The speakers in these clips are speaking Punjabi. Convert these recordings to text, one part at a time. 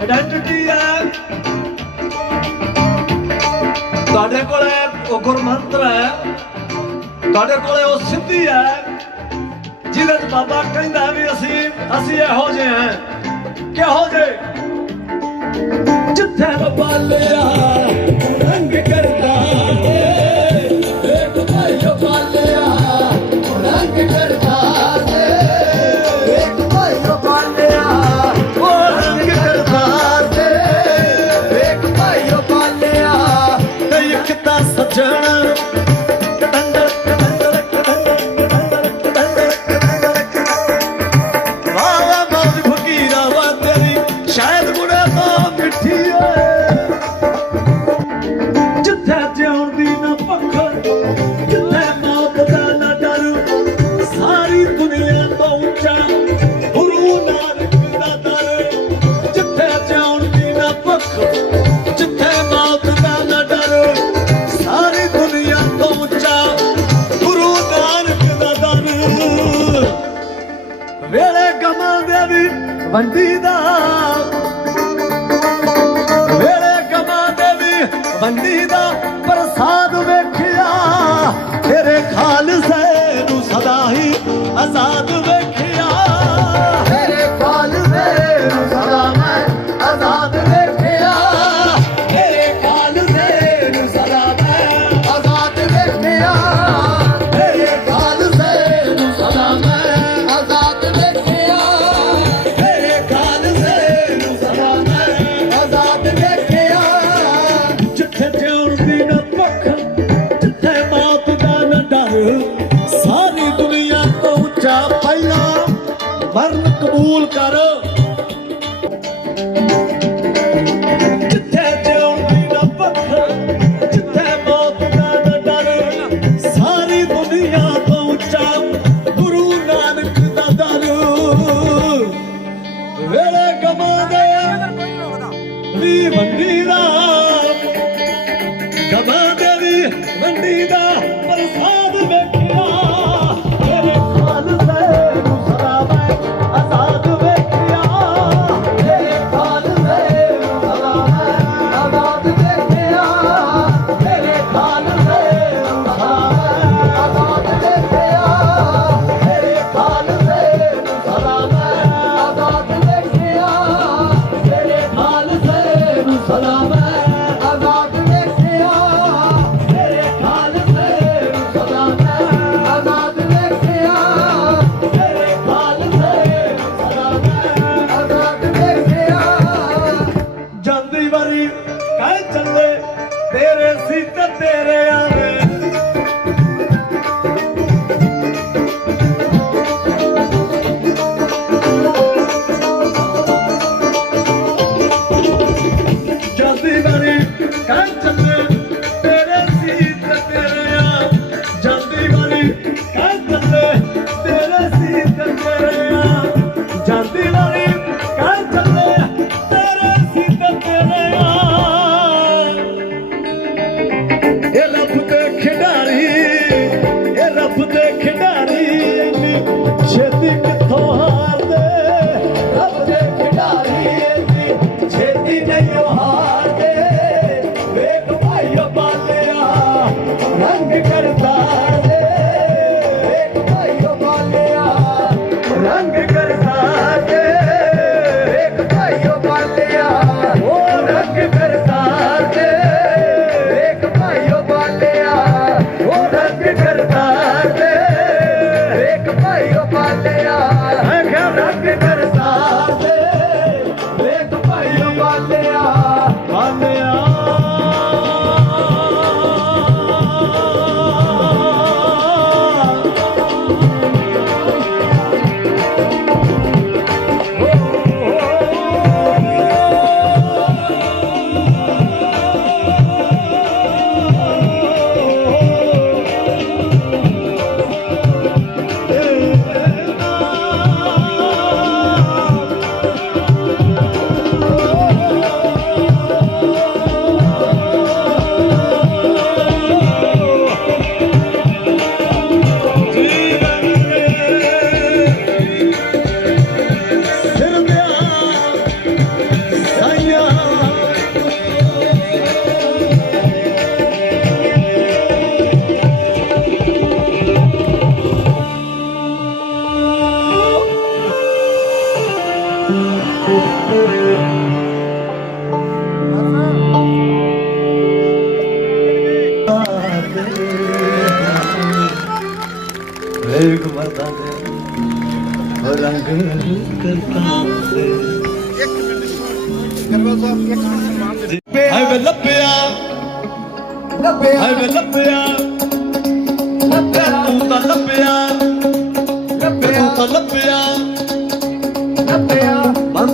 ਆਇਡੈਂਟੀਟੀ ਹੈ। ਤੁਹਾਡੇ ਕੋਲੇ ਉਹ ਗੁਰਮੰਤਰ ਹੈ। ਤੁਹਾਡੇ ਕੋਲੇ ਉਹ ਸਿੱਧੀ ਹੈ। ਜਿਹਦੇ ਚ ਬਾਬਾ ਕਹਿੰਦਾ ਵੀ ਅਸੀਂ ਅਸੀਂ ਇਹੋ ਜਿਹੇ ਹਾਂ। ਕਿਹੋ ਜਿਹੇ? ਜਿੱਥੇ ਰੱਬਾ ਲਿਆ।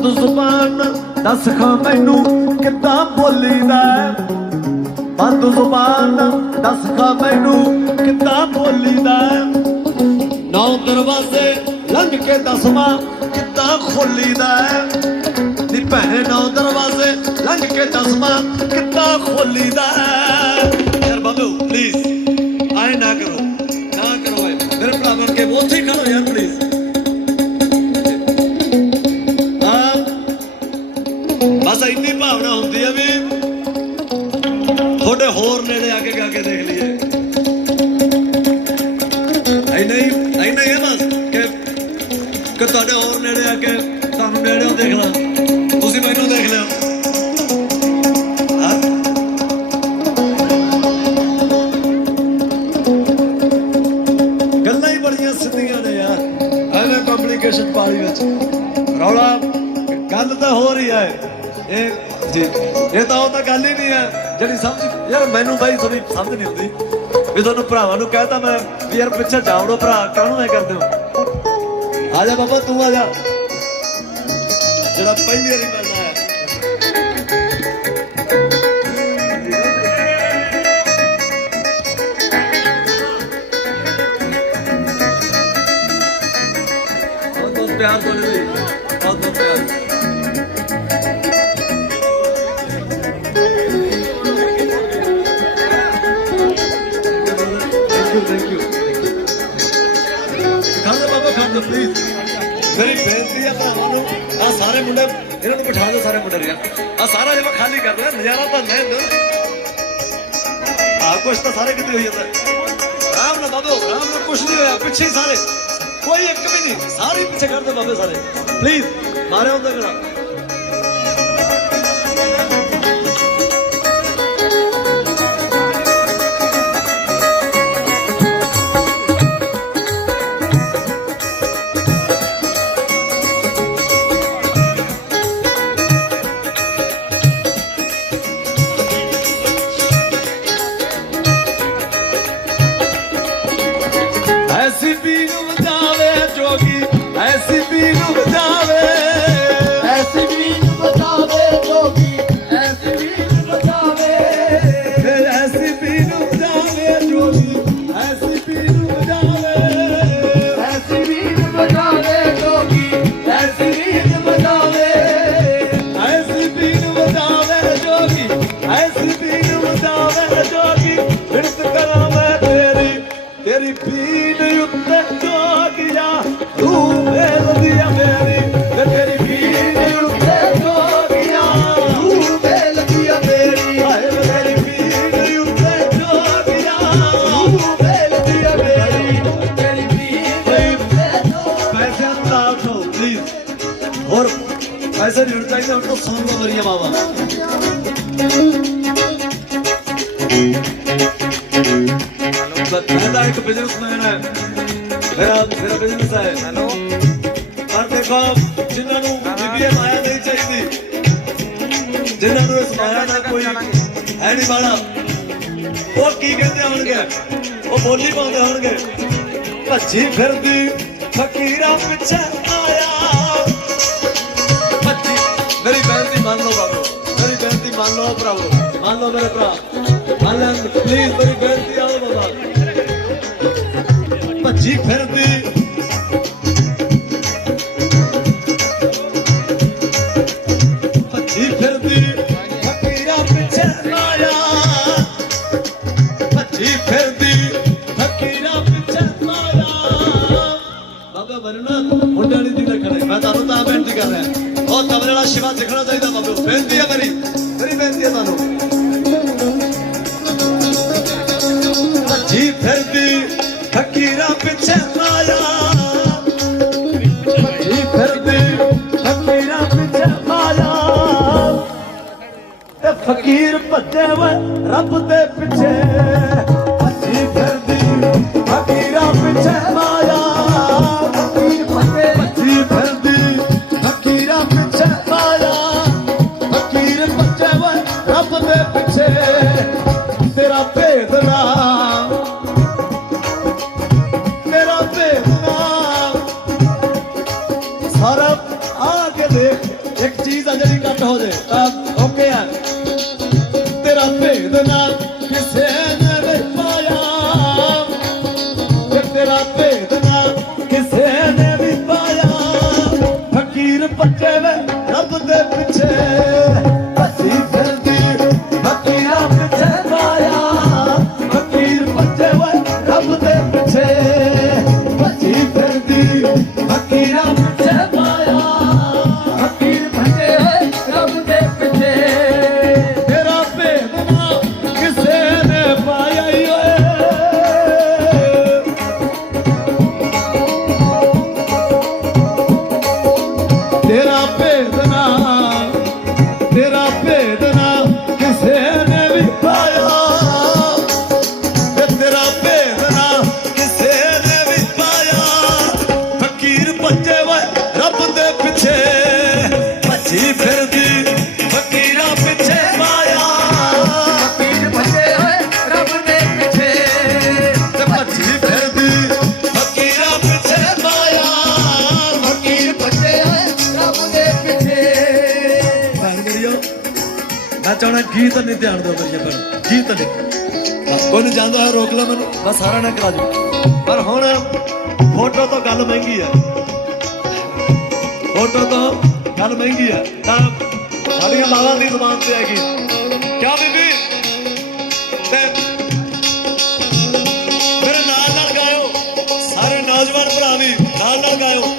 ਬੰਦ ਜ਼ੁਬਾਨ ਦੱਸ ਖਾਂ ਮੈਨੂੰ ਕਿੱਦਾਂ ਬੋਲੀਦਾ ਬੰਦ ਜ਼ੁਬਾਨ ਦੱਸ ਖਾਂ ਮੈਨੂੰ ਕਿੱਦਾਂ ਬੋਲੀਦਾ ਹੈ? ਨੌ ਦਰਵਾਜ਼ੇ ਲੰਘ ਕੇ ਦਸਵਾਂ ਕਿੱਦਾਂ ਖੋਲੀਦਾ ਹੈ? ਨੀ ਭੈਣੇ, ਨੌ ਦਰਵਾਜ਼ੇ ਲੰਘ ਕੇ ਦਸਵਾਂ ਕਿੱਦਾਂ ਖੋਲੀਦਾ ਕੇ ਤੁਹਾਨੂੰ ਦੇਖ ਦੇਖਣਾ ਤੁਸੀਂ ਮੈਨੂੰ ਦੇਖ ਲਿਓ। ਗੱਲਾਂ ਹੀ ਬੜੀਆਂ ਸਿੱਧੀਆਂ ਨੇ ਯਾਰ। ਐਵੇਂ ਕਮਿਊਨੀਕੇਸ਼ਨ ਪਾਲੀ ਵਿੱਚ। ਰੌਲਾ, ਗੱਲ ਤਾਂ ਹੋ ਰਹੀ ਹੈ। ਇਹ ਜੀ, ਇਹ ਤਾਂ ਉਹ ਤਾਂ ਗੱਲ ਹੀ ਨਹੀਂ ਹੈ ਜਿਹੜੀ ਸਮਝ ਯਾਰ ਮੈਨੂੰ ਬਾਈ ਥੋੜੀ ਸਮਝ ਨਹੀਂ ਆਉਂਦੀ। ਵੀ ਤੁਹਾਨੂੰ ਭਰਾਵਾਂ ਨੂੰ ਕਹਿਤਾ ਮੈਂ ਵੀ ਯਾਰ ਪਿੱਛੇ ਜਾਵੜੋ ਭਰਾ, ਕਾਹਨੂੰ ਐ ਕਰਦੇ ਹੋ? ਆ ਜਾ ਬਾਬਾ, ਤੂੰ ਆ ਜਾ। ਜਿਹੜਾ ਪਹਿਲੀ ਵਾਰੀ ਮਿਲਦਾ ਹੈ ਬਹੁਤ ਬਹੁਤ ਪਿਆਰ ਤੁਹਾਡੇ ਲਈ ਬਹੁਤ ਬਹੁਤ ਪਿਆਰ ਥੈਂਕ ਯੂ ਥੈਂਕ ਯੂ ਖਾਂਦੇ ਬਾਬਾ ਖਾਂਦੇ ਪਲੀਜ਼ ਮੇਰੀ ਬੇਨਤੀ ਹੈ ਭਰਾਵਾਂ ਨੂੰ ਆ ਸਾਰੇ ਮੁੰਡੇ, ਇਹਨਾਂ ਨੂੰ ਬਿਠਾ ਦਿਓ ਸਾਰੇ ਮੁੰਡੇ ਰਿਆ ਆ ਸਾਰਾ ਜਿਹਾ ਖਾਲੀ ਕਰ ਰਿਹਾ ਨਜ਼ਾਰਾ ਤਾਂ ਲੈ ਦੋ ਆ ਕੁਛ ਤਾਂ ਸਾਰੇ ਕਿਤੇ ਹੋਈ ਜਾਂਦਾ। ਆਰਾਮ ਨਾਲ ਬਾਬੋ, ਆਰਾਮ ਨਾਲ ਕੁਛ ਨਹੀਂ ਹੋਇਆ, ਪਿੱਛੇ ਸਾਰੇ। ਕੋਈ ਇੱਕ ਵੀ ਨਹੀਂ, ਸਾਰੇ ਪਿੱਛੇ ਕਰਦੇ ਬਾਬੇ ਸਾਰੇ। ਪਲੀਜ਼ ਮਾਰੇ ਹੁੰਦੇ ਕਰਾ ਮੈਂ ਇੱਕ ਬਿਜ਼ਨਸਮੈਨ ਹੈ। ਮੇਰਾ ਮੇਰਾ ਬਿਜ਼ਨਸ ਹੈ। ਹੈਲੋ। ਪਰ ਦੇਖੋ ਜਿਨ੍ਹਾਂ ਨੂੰ ਬੀਬੀਏ ਮਾਇਆ ਨਹੀਂ ਚਾਹੀਦੀ ਜਿਨ੍ਹਾਂ ਨੂੰ ਇਸ ਮਾਇਆ ਦਾ ਕੋਈ ਹੈ ਨਹੀਂ ਬਾਲਾ ਉਹ ਕੀ ਕਹਿੰਦੇ ਹੋਣਗੇ? ਉਹ ਬੋਲੀ ਪਾਉਂਦੇ ਹੋਣਗੇ। ਭੱਜੀ ਫਿਰਦੀ ਫਕੀਰਾਂ ਪਿੱਛੇ ਆਇਆ। ਭੱਜੀ। ਮੇਰੀ ਬੇਨਤੀ ਮੰਨ ਲਓ ਬਾਬੂ। ਮੇਰੀ ਬੇਨਤੀ ਮੰਨ ਲਓ ਭਰਾਵੋ। ਮੰਨ ਲਓ ਮੇਰੇ ਭਰਾ। ਮੰਨ ਲੈ ਪਲੀਜ਼ ਮੇਰੀ ਬੇਨਤੀ ਆਓ ਬਾਬਾ। ਭੱਜੀ ਫਿਰਦੀ। ਭੱਜੀ ਮੁੰਡਿਆਂ ਦੀ ਦੀ ਮੈਂ ਤੁਹਾਨੂੰ ਤਾਂ ਬੇਨਤੀ ਕਰ ਰਿਹਾ। ਉਹ ਤਬਲੇ ਵਾਲਾ ਸ਼ਿਵਾ ਸਿੱਖਣਾ ਚਾਹੀਦਾ ਬਾਬੂ ਬੇਨਤੀ ਹੈ ਮੇਰੀ। ਮੇਰੀ ਬੇਨਤੀ ਹੈ ਤੁਹਾਨੂੰ। ਫਕੀਰ ਭੱਜੇ ਵੇ ਰੱਬ ਦੇ ਪਿੱਛੇ। ਭੱਜੀ ਫਿਰਦੀ ਫਕੀਰਾਂ ਪਿੱਛੇ ਮਾ ਇੱਕ ਚੀਜ਼ ਆ ਜਿਹੜੀ ਕੱਟ ਹੋ ਜੇ ਓਕੇ ਆ। ਤੇਰਾ ਭੇਦ ਨਾਲ ਕਿਸੇ ਨੇ ਨਹੀਂ ਤੇਰਾ ਭੇਦ ਨਹੀਂ ਧਿਆਨ ਦੋ ਮੇਰੀਆਂ ਭੈਣ ਜੀ ਤਾਂ ਦੇਖ ਉਹਨੂੰ ਜਾਂਦਾ ਰੋਕ ਲੈ ਮੈਨੂੰ। ਮੈਂ ਸਾਰਾ ਨਾ ਕਰਾ ਜੂ ਪਰ ਹੁਣ ਫੋਟੋ ਤੋਂ ਗੱਲ ਮਹਿੰਗੀ ਆ। ਫੋਟੋ ਤੋਂ ਗੱਲ ਮਹਿੰਗੀ ਆ। ਤਾਂ ਸਾਡੀਆਂ ਲਾਲਾਂ ਦੀ ਜ਼ੁਬਾਨ ਤੇ ਹੈਗੀ। ਕਿਆ ਬੀਬੀ? ਤੇ ਮੇਰੇ ਨਾਲ ਨਾਲ ਗਾਇਓ। ਸਾਰੇ ਨੌਜਵਾਨ ਭਰਾ ਵੀ ਨਾਲ ਨਾਲ ਗਾਇਓ।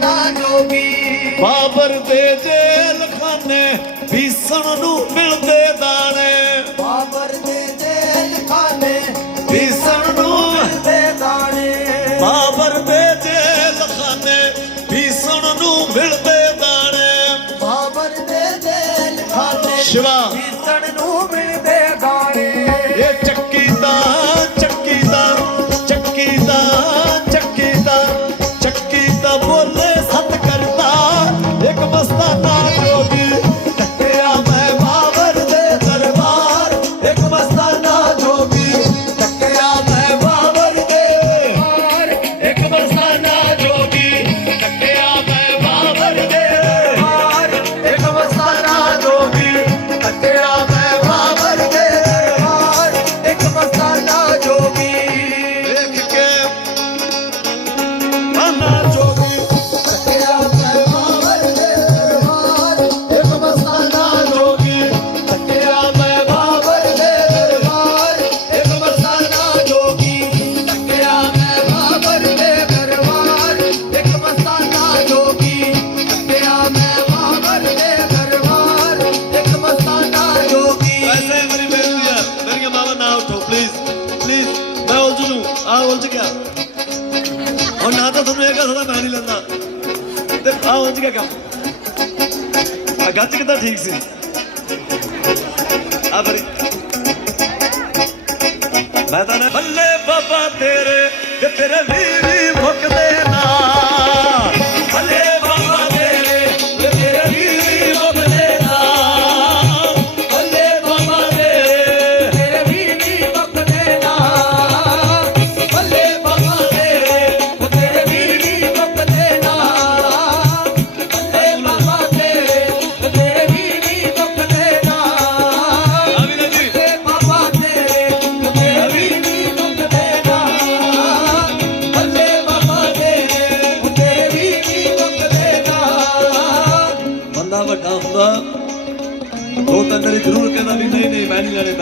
ਦਾਨੋਗੀ ਬਾਬਰ ਦੇ ਜੇਲ ਜੇਲਖਾਨੇ ਵੀਸਣ ਨੂੰ ਤਾਂ ਤੁਹਾਨੂੰ ਇਹ ਕਹਦਾ ਮੈਂ ਨਹੀਂ ਲੈਂਦਾ। ਤੇ ਆ ਉਹ ਜੀਗਾ ਕੰਮ ਆ ਗੱਜ ਕਿਦਾਂ ਠੀਕ ਸੀ? ਆ ਬਰੀ ਮੈਂ ਤਾਂ ਬੱਲੇ ਬਾਬਾ ਤੇਰੇ ਤੇ ਤੇਰੇ ਵੀਰ ਮੁਕਦੇ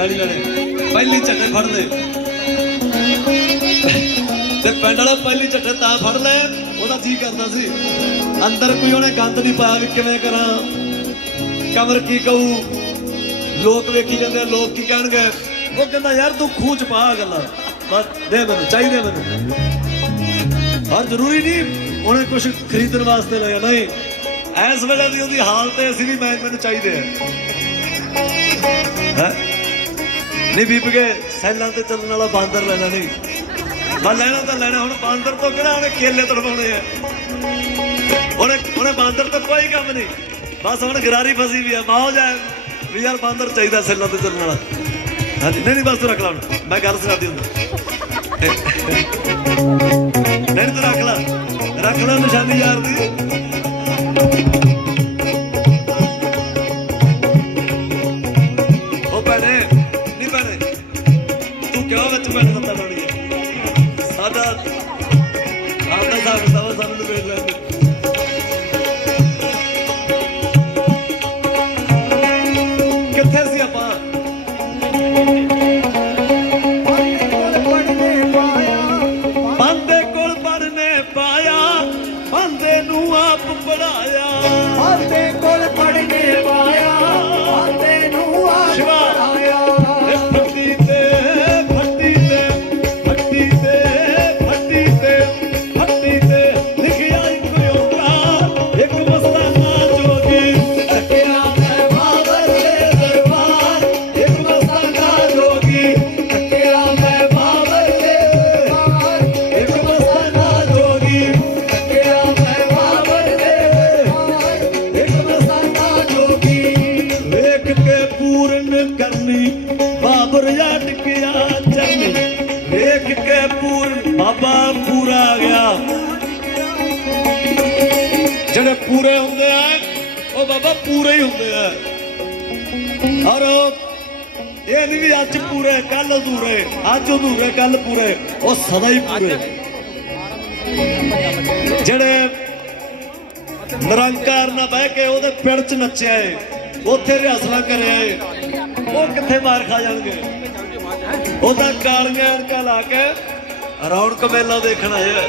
ਨਹੀਂ ਲੈਣੇ। ਪਹਿਲੀ ਝੱਟੇ ਫੜਦੇ ਤੇ ਪਿੰਡ ਵਾਲਾ ਪਹਿਲੀ ਝੱਟੇ ਤਾਂ ਫੜ ਲਿਆ ਉਹਦਾ ਜੀ ਕਰਦਾ ਸੀ। ਅੰਦਰ ਕੋਈ ਉਹਨੇ ਗੰਦ ਨਹੀਂ ਪਾਇਆ ਵੀ ਕਿਵੇਂ ਕਰਾਂ। ਕਮਰ ਕੀ ਕਹੂ? ਲੋਕ ਵੇਖੀ ਜਾਂਦੇ ਲੋਕ ਕੀ ਕਹਿਣਗੇ? ਉਹ ਕਹਿੰਦਾ, ਯਾਰ ਤੂੰ ਖੂਚ ਪਾ ਗੱਲਾਂ। ਬਸ, ਦੇ ਮੈਨੂੰ, ਚਾਹੀਦੇ ਮੈਨੂੰ। ਹਰ ਜ਼ਰੂਰੀ ਨਹੀਂ ਉਹਨੇ ਕੁਝ ਖਰੀਦਣ ਵਾਸਤੇ ਲਿਆ। ਨਹੀਂ, ਇਸ ਵੇਲੇ ਦੀ ਉਹਦੀ ਹਾਲਤ ਅਸੀਂ ਵੀ ਮੈਨੂੰ ਚਾਹੀਦੇ ਆ। ਨਹੀਂ ਬੀਬ ਸੈਲਾਂ ਤੇ ਚੱਲਣ ਵਾਲਾ ਬਾਂਦਰ ਲੈਣਾ। ਨਹੀਂ ਮੈਂ ਲੈਣਾ ਤਾਂ ਲੈਣਾ, ਹੁਣ ਬਾਂਦਰ ਤੋਂ ਕਿਹੜਾ ਉਹਨੇ ਕੇਲੇ ਤੜਵਾਉਣੇ ਆ? ਉਹਨੇ ਉਹਨੇ ਬਾਂਦਰ ਤੋਂ ਕੋਈ ਕੰਮ ਨਹੀਂ। ਬਸ ਹੁਣ ਗਰਾਰੀ ਫਸੀ ਵੀ ਆ ਮੌਜ ਹੈ ਵੀ ਯਾਰ ਬਾਂਦਰ ਚਾਹੀਦਾ ਸੈਲਾਂ ਤੇ ਚੱਲਣ ਵਾਲਾ। ਹਾਂਜੀ, ਨਹੀਂ ਨਹੀਂ, ਬਸ ਤੂੰ ਰੱਖ ਲਾ ਮੈਂ ਗੱਲ ਸੁਣਾਦੀ ਹੁੰਦਾ। ਨਹੀਂ, ਤੂੰ ਰੱਖ ਲਾ। ਰੱਖ ਲਾ ਨਿਸ਼ਾਨੀ ਯਾਰ ਦੀ। ਕੱਲ ਪੂਰੇ ਉਹ ਸਦਾ ਹੀ ਪੂਰੇ ਜਿਹੜੇ ਨਿਰੰਕਾਰ ਨਾਲ ਬਹਿ ਕੇ ਉਹਦੇ ਪਿੜ ਚ ਨੱਚਿਆ ਏ ਉੱਥੇ ਰਿਹਾਸਲਾਂ ਕਰਿਆ ਏ ਉਹ ਕਿੱਥੇ ਮਾਰ ਖਾ ਜਾਣਗੇ ਉਹਦਾ ਕਾਲੀਆਂ ਅਣਕਾਂ ਲਾ ਕੇ ਰੌਣਕ ਮੇਲਾ ਦੇਖਣ ਆਏ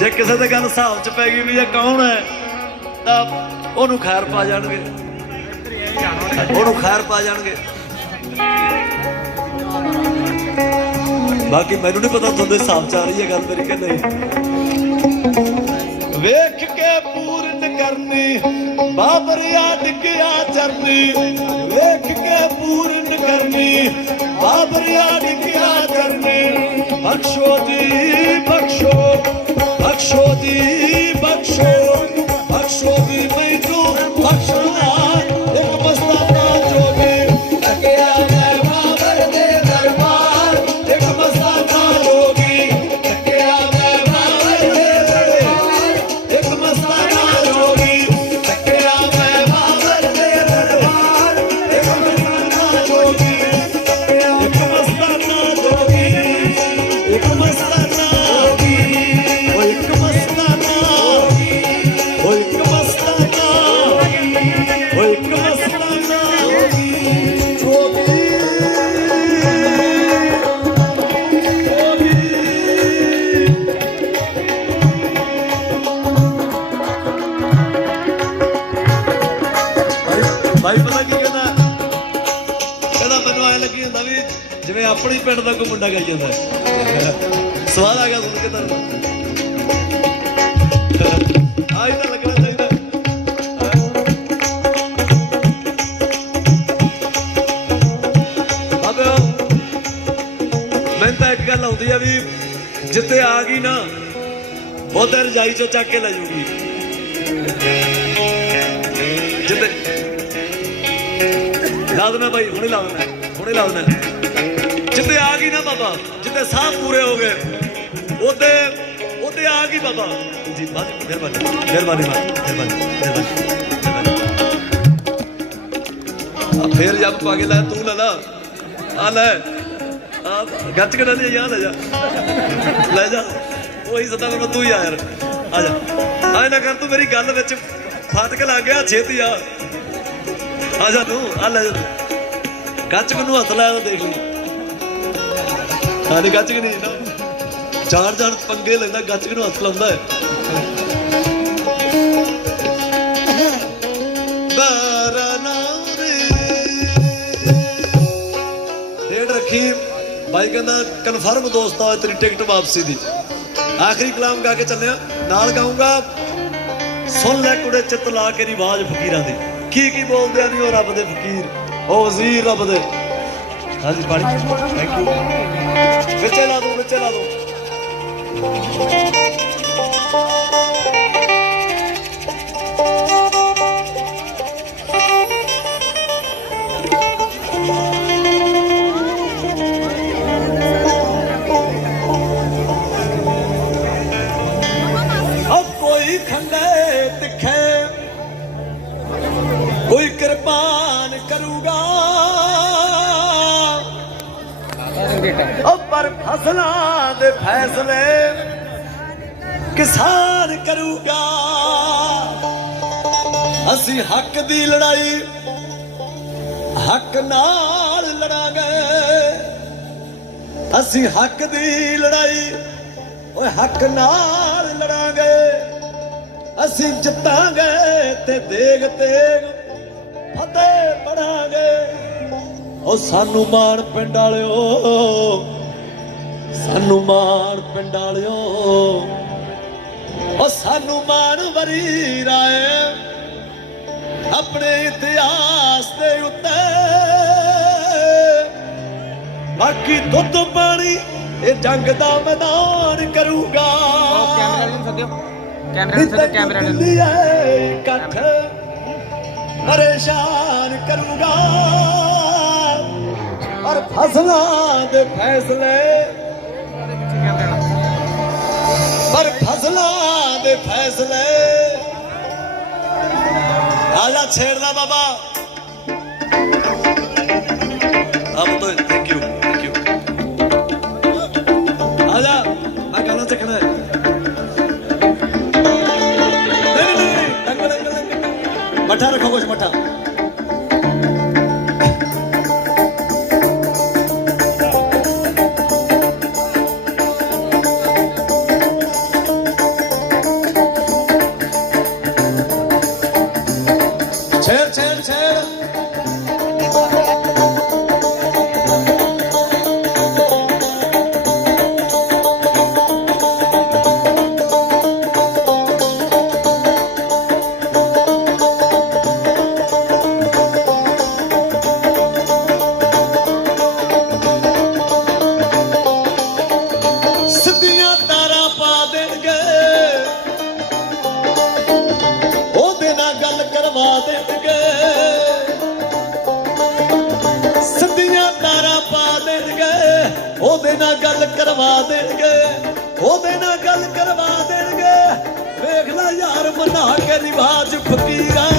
ਜੇ ਕਿਸੇ ਦੇ ਗੱਲ ਹਿਸਾਬ ਚ ਪੈ ਗਈ ਵੀ ਇਹ ਕੌਣ ਹੈ ਤਾਂ ਉਹਨੂੰ ਖੈਰ ਪਾ ਜਾਣਗੇ ਉਹਨੂੰ ਖੈਰ ਪਾ ਜਾਣਗੇ ਬਾਕੀ ਮੈਨੂੰ ਨਹੀਂ ਪਤਾ ਤੁਹਾਡੇ ਹਿਸਾਬ ਚ ਆ ਰਹੀ ਹੈ ਗੱਲ ਮੇਰੀ ਕਿ ਨਹੀਂ। ਵੇਖ ਕੇ ਪੂਰਨ ਕਰਨੀ, ਬਾਬਰ ਡਿੱਗਿਆ ਚਰਨੀ। ਵੇਖ ਕੇ ਪੂਰਨ ਕਰਨੀ, ਬਾਬਰ ਡਿੱਗਿਆ ਚਰਨੀ। ਬਖਸ਼ੋ ਜੀ, ਬਖਸ਼ੋ ਬਖਸ਼ੋ ਜੀ, ਬਖਸ਼ੋ। ਕਹਿੰਦਾ ਲੱਗੀ ਹੁੰਦਾ ਵੀ ਜਿਵੇਂ ਆਪਣੇ ਪਿੰਡ ਦਾ ਕੋਈ ਮੁੰਡਾ ਗਾਈ ਜਾਂਦਾ। ਸਵਾਦ ਆ ਗਿਆ ਸੁਣ ਕੇ ਤੁਹਾਨੂੰ। ਆਈ ਤਾਂ ਲੱਗਣਾ ਚਾਹੀਦਾ। ਬਾਬੇ ਮੈਨੂੰ ਤਾਂ ਇੱਕ ਗੱਲ ਆਉਂਦੀ ਆ ਵੀ ਜਿੱਤੇ ਆ ਗਈ ਨਾ ਉਹਦੇ ਰਜਾਈ ਚੋਂ ਚੱਕ ਕੇ ਲੈ ਜੂਗੀ। ਜਿੱਤੇ ਲਾ ਦੇਣਾ ਭਾਈ ਹੁਣੇ ਲਾ ਦੇਣਾ। ਹੁਣੇ ਲਾ ਜਿੱਤੇ ਆ ਗਈ ਨਾ ਬਾਬਾ ਜਿੱਤੇ ਸਾਹ ਪੂਰੇ ਹੋ ਗਏ ਉਹਦੇ ਉਹਦੇ ਆ ਗਈ ਬਾਬਾ। ਜੀ ਬਾਤ ਮਿਹਰਬਾਨੀ ਮਿਹਰਬਾਨੀ ਮਿਹਰਬਾਨੀ ਮਿਹਰਬਾਨੀ ਫੇਰ ਜੱਬ ਪਾ ਕੇ ਲੈ, ਤੂੰ ਲੈ ਲਾ। ਆ ਲੈ। ਆ ਗੱਚ ਕਰਾ ਦੇ ਯਾਰ ਲੈ ਜਾ। ਲੈ ਜਾ। ਉਹੀ ਸਦਾ ਮੈਂ ਤੂੰ ਹੀ ਆ ਯਾਰ। ਆ ਜਾ। ਆਏ ਨਾ ਕਰ, ਤੂੰ ਮੇਰੀ ਗੱਲ ਵਿੱਚ ਫਾਟਕ ਲੱਗ ਗਿਆ ਛੇਤੀ ਆ। ਆ ਜਾ ਤੂੰ, ਆ ਲੈ। ਗੱਚ ਨੂੰ ਹੱਥ ਲਾਇਆ ਤਾਂ ਦੇਖ ਲਈ। ਹਾਂ ਗੱਚ ਕਿ ਨਹੀਂ ਨਾ। ਚਾਰ ਜਾਣ ਪੰਗੇ ਲੈਂਦਾ ਗੱਚਕ ਨੂੰ ਹੱਥ ਲਾਉਂਦਾ ਹੈ। ਰੱਖੀ। ਬਾਈ ਕਹਿੰਦਾ ਕਨਫਰਮ ਦੋਸਤਾ ਹੋਏ ਤੇਰੀ ਟਿਕਟ ਵਾਪਸੀ ਦੀ। ਆਖਰੀ ਕਲਾਮ ਗਾ ਕੇ ਚੱਲਿਆ। ਨਾਲ ਗਾਉਂਗਾ ਸੁਣ ਲੈ ਕੁੜੇ, ਚਿੱਤ ਲਾ ਕੇ ਦੀ ਆਵਾਜ਼ ਫਕੀਰਾਂ ਦੀ। ਕੀ ਕੀ ਬੋਲਦੇ ਆ ਨੀ ਉਹ ਰੱਬ ਦੇ ਫਕੀਰ। ਉਹ ਵਜ਼ੀਰ ਰੱਬ ਦੇ। ਹਾਂਜੀ ਪਾਣੀ। ਥੈਂਕ ਯੂ ਵਿੱਚੇ ਲਾ ਦੋ ਵਿੱਚੇ ਲਾ ਦੋ। ਕਿਸਾਨ ਕਰੂਗਾ। ਅਸੀਂ ਹੱਕ ਦੀ ਲੜਾਈ, ਹੱਕ ਨਾਲ ਲੜਾਂਗੇ। ਅਸੀਂ ਹੱਕ ਦੀ ਲੜਾਈ, ਓਏ ਹੱਕ ਨਾਲ ਲੜਾਂਗੇ। ਅਸੀਂ ਜਿੱਤਾਂਗੇ ਤੇ ਦੇਗ ਤੇਗ ਫਤਿਹ ਬਣਾਂਗੇ। ਓ ਸਾਨੂੰ ਮਾਰ ਪਿੰਡ ਵਾਲਿਓ, ਸਾਨੂੰ ਮਾਣ ਪਿੰਡ ਵਾਲਿਓ। ਓ ਸਾਨੂੰ ਮਾਣ ਵਰੀ ਰਾਏ ਆਪਣੇ ਇਤਿਹਾਸ ਦੇ ਉੱਤੇ। ਬਾਕੀ ਦੁੱਧ ਪਾਣੀ ਇਹ ਜੰਗ ਦਾ ਮੈਦਾਨ ਕਰੂਗਾ। ਕੈਮਰਾ ਨੂੰ ਸੱਦਿਓ। ਕੈਮਰਾ ਨੂੰ ਸੱਦਿਓ ਕੈਮਰਾ ਨੂੰ ਇਕੱਠ ਪਰੇਸ਼ਾਨ ਕਰੂਗਾ। ਪਰ ਫਸਲਾਂ ਦੇ ਫੈਸਲੇ ਫਸਲਾਂ ਦੇ ਫੈਸਲੇ ਆਲਾ ਛੇੜਦਾ ਬਾਬਾ ਆਪ ਤੋਂ ਥੈਂਕ ਯੂ ਥੈਂਕ ਯੂ ਆਲਾ ਆ ਗਾਣਾ ਚੱਕਣਾ ਹੈ ਨਹੀਂ ਨਹੀਂ ਨਹੀਂ ਟੰਗ ਟੰਗ ਟੰਗ ਮੱਠਾ ਰੱਖੋ ਕੁਛ ਮੱਠਾ ਗੱਲ ਦੇਣਗੇ ਸਿੱਧੀਆਂ ਤਾਰਾਂ ਪਾ ਦੇਣਗੇ, ਉਹਦੇ ਨਾਲ ਗੱਲ ਕਰਵਾ ਦੇਣਗੇ, ਉਹਦੇ ਨਾਲ ਗੱਲ ਕਰਵਾ ਦੇਣਗੇ। ਵੇਖ ਲੈ ਯਾਰ, ਮਨਾ ਕੇ ਰਿਵਾਜ ਫਕੀਰਾਂ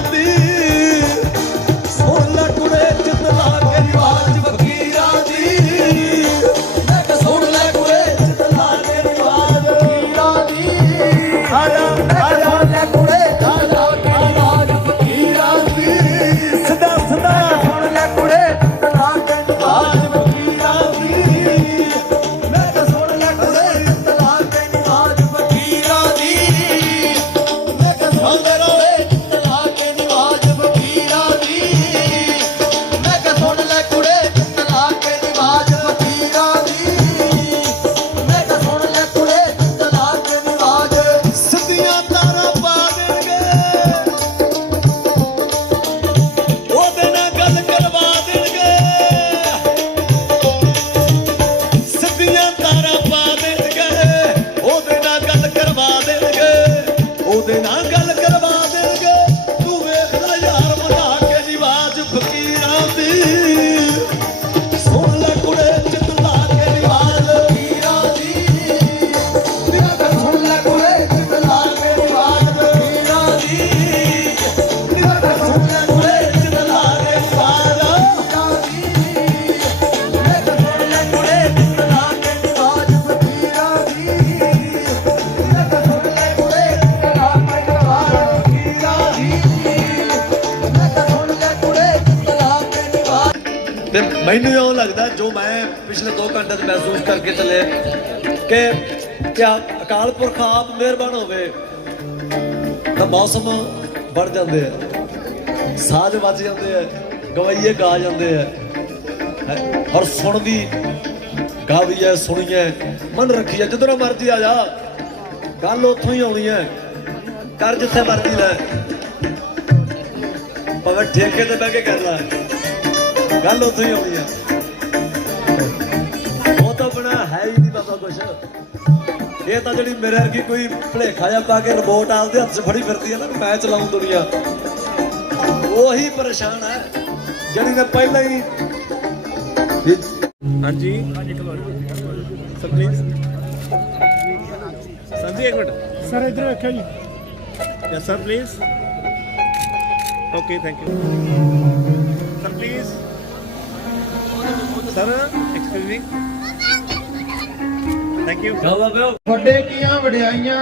ਮੈਨੂੰ ਇਉਂ ਲੱਗਦਾ ਜੋ ਮੈਂ ਪਿਛਲੇ 2 ਘੰਟੇ 'ਚ ਮਹਿਸੂਸ ਕਰਕੇ ਚੱਲੇ ਕਿ ਕਿਆ ਅਕਾਲ ਪੁਰਖ ਆਪ ਮਿਹਰਬਾਨ ਹੋਵੇ ਤਾਂ ਮੌਸਮ ਵੱਧ ਜਾਂਦੇ ਆ ਸਾਜ਼ ਵੱਜ ਜਾਂਦੇ ਆ ਗਵਾਈਏ ਗਾ ਜਾਂਦੇ ਆ। ਹੈਂ, ਔਰ ਸੁਣਦੀ ਗਾਵੀਏ ਸੁਣੀਏ ਮਨ ਰੱਖੀਏ ਜਿੱਧਰੋਂ ਮਰਜ਼ੀ ਆ ਜਾ ਗੱਲ ਉੱਥੋਂ ਹੀ ਆਉਣੀ ਹੈ ਕਰ ਜਿੱਥੇ ਮਰਜ਼ੀ ਲੈ। ਭਾਵੇਂ ਠੇਕੇ ਤੇ ਬਹਿ ਕੇ ਕਰ ਲੈ। ਗੱਲ ਉੱਥੋਂ ਹੀ ਆਉਣੀ ਹੈ ਉਹ ਤਾਂ ਬਣਾ ਹੈ ਹੀ ਨਹੀਂ ਬਾਬਾ ਕੁਛ। ਇਹ ਤਾਂ ਜਿਹੜੀ ਮੇਰੇ ਵਰਗੀ ਕੋਈ ਭਲੇਖਾ ਜਿਹਾ ਪਾ ਕੇ ਰਿਮੋਟ ਆਪਦੇ ਹੱਥ 'ਚ ਫੜੀ ਫਿਰਦੀ ਹੈ ਨਾ ਮੈਂ ਚਲਾਉਂ ਦੁਨੀਆ। ਉਹੀ ਪਰੇਸ਼ਾਨ ਹੈ ਜਿਹੜੀ ਨੇ ਪਹਿਲਾਂ ਹੀ ਹਾਂਜੀ। ਸਰ ਪਲੀਜ਼ ਜੀ ਇੱਕ ਮਿੰਟ। ਸਰ ਇਧਰ ਵੇਖਿਓ ਜੀ। Yes sir please okay thank you sir please sir excuse me thank you ਵੱਡੇ ਕੀਆਂ ਵਡਿਆਈਆਂ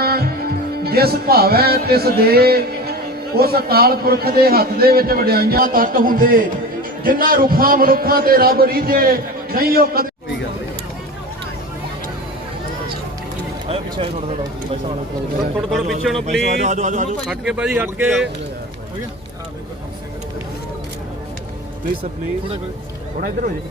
ਜਿਸ ਭਾਵੈ ਤਿਸ ਦੇ ਉਸ ਅਕਾਲ ਪੁਰਖ ਦੇ ਹੱਥ ਦੇ ਵਿੱਚ ਵਡਿਆਈਆਂ ਤੱਕ ਹੁੰਦੇ ਜਿਨ੍ਹਾਂ ਰੁੱਖਾਂ ਮਨੁੱਖਾਂ ਤੇ ਰੱਬ ਰੀਝੇ ਨਹੀਂ ਉਹ ਕਦੇ ਥੋੜਾ ਥੋੜਾ ਪਿੱਛੇ ਹੋਣਾ ਪਲੀਜ਼ ਹਟ ਕੇ ਭਾਜੀ ਹਟ ਕੇ। ਪਲੀਜ਼ ਸਰ ਪਲੀਜ਼ ਥੋੜਾ ਇੱਧਰ ਹੋ ਜੀ